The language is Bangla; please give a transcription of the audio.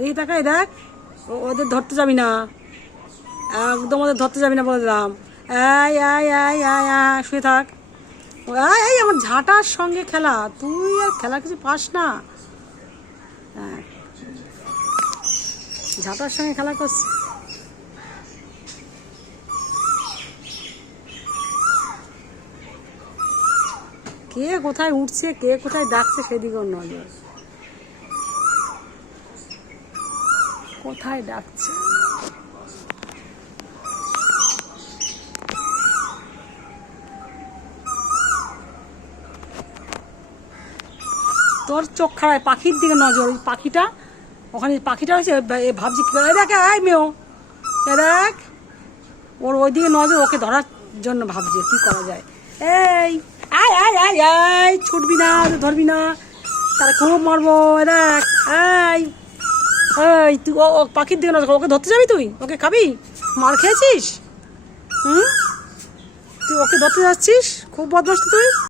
এই তাকাই দেখ, ওদের ধরতে যাবি না, একদম ওদের ধরতে যাবি না বলে দিলাম। এই আয় আয় আয় আয়, শুয়ে থাক। এই আমার ঝাঁটার সঙ্গে খেলা, তুই আর খেলা কিছু পাস না। হ্যাঁ, ঝাঁটার সঙ্গে খেলা করছিস। কে কোথায় উঠছে, কে কোথায় ডাকছে সেদিকেও নজর। কোথায় ডাকছে, তোর চোখ খারাপ, পাখির দিকে নজর। ওই পাখিটা ওখানে, পাখিটা হয়েছে ভাবছি কি করে। দেখ আয় মেয়েও, এ দেখ ওর ওই দিকে নজর, ওকে ধরার জন্য ভাবছি কি করা যায়। এই আয় আয় আয় আয়, ছুটবি না, ধরবি না, তারা খুব মারবো। এ দেখ এই এই, তুই ও পাখির দিকে নজর, ওকে ধরতে যাবি, তুই ওকে খাবি, মার খেয়েছিস। তুই ওকে ধরতে যাচ্ছিস, খুব বদমাস তুই।